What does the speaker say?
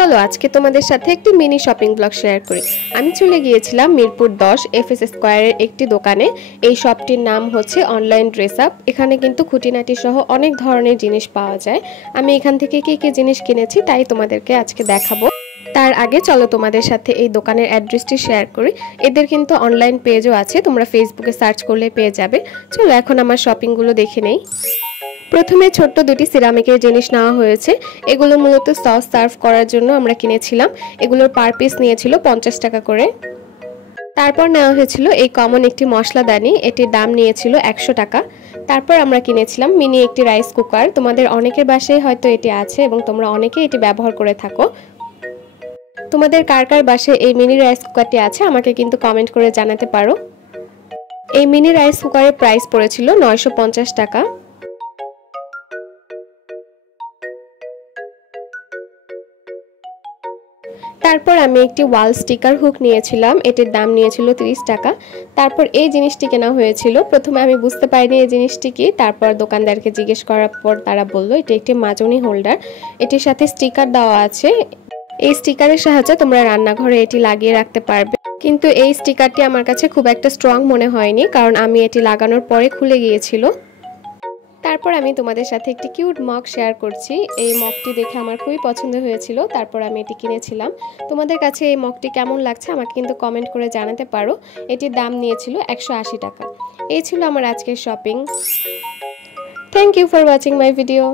চলো আজকে তোমাদের সাথে একটি মিনি শপিং ব্লগ শেয়ার করি। আমি চলে গিয়েছিলাম মিরপুর 10 এফএস স্কয়ারের একটি দোকানে। এই শপটির নাম হচ্ছে অনলাইন ড্রেস আপ। এখানে কিন্তু খুঁটিনাটি সহ অনেক ধরনের জিনিস পাওয়া যায়। আমি এখান থেকে কি কি জিনিস কিনেছি তাই তোমাদেরকে আজকে দেখাবো। তার আগে চলো তোমাদের সাথে এই দোকানের অ্যাড্রেসটি শেয়ার করি। এদের কিন্তু অনলাইন পেজও আছে, তোমরা ফেসবুকে সার্চ করলে পেয়ে যাবে। চলো এখন আমার শপিংগুলো দেখে নেই। প্রথমে ছোট্ট দুটি সিরামিকের জিনিস নেওয়া হয়েছে। এগুলো মূলত সস সার্ভ করার জন্য আমরা কিনেছিলাম। এগুলোর পার পিস নিয়েছিল 50 টাকা করে। তারপর নেওয়া হয়েছিল এই কমন একটি মশলাদানি, এটির দাম নিয়েছিল 100 টাকা। তারপর আমরা কিনেছিলাম মিনি একটি রাইস কুকার। তোমাদের অনেকের বাসায় হয়তো এটি আছে এবং তোমরা অনেকেই এটি ব্যবহার করে থাকো। তোমাদের কার কার বাসায় এই মিনি রাইস কুকারটি আছে আমাকে কিন্তু কমেন্ট করে জানাতে পারো। এই মিনি রাইস কুকারের প্রাইস পড়েছিল 950 টাকা। তারপর আমি একটি ওয়াল স্টিকার হুক নিয়েছিলাম, এটির দাম নিয়েছিল 30 টাকা। তারপর এই জিনিসটি কেনা হয়েছিল। প্রথমে আমি বুঝতে পারিনি এই জিনিসটি কি, তারপর দোকানদারকে জিজ্ঞেস করার পর তারা বলল এটি একটি মাজনি হোল্ডার। এটির সাথে স্টিকার দেওয়া আছে। এই স্টিকারের সাহায্যে তোমরা রান্নাঘরে এটি লাগিয়ে রাখতে পারবে। কিন্তু এই স্টিকারটি আমার কাছে খুব একটা স্ট্রং মনে হয়নি, কারণ আমি এটি লাগানোর পরে খুলে গিয়েছিল। তারপর আমি তোমাদের সাথে একটি কিউট মগ শেয়ার করছি। এই মগটি দেখে আমার খুবই পছন্দ হয়েছিল, তারপর আমি এটি কিনেছিলাম। তোমাদের কাছে এই মগটি কেমন লাগছে আমাকে কিন্তু কমেন্ট করে জানাতে পারো। এটির দাম নিয়েছিল 180 টাকা। এই ছিল আমার আজকের shopping. Thank you for watching my video.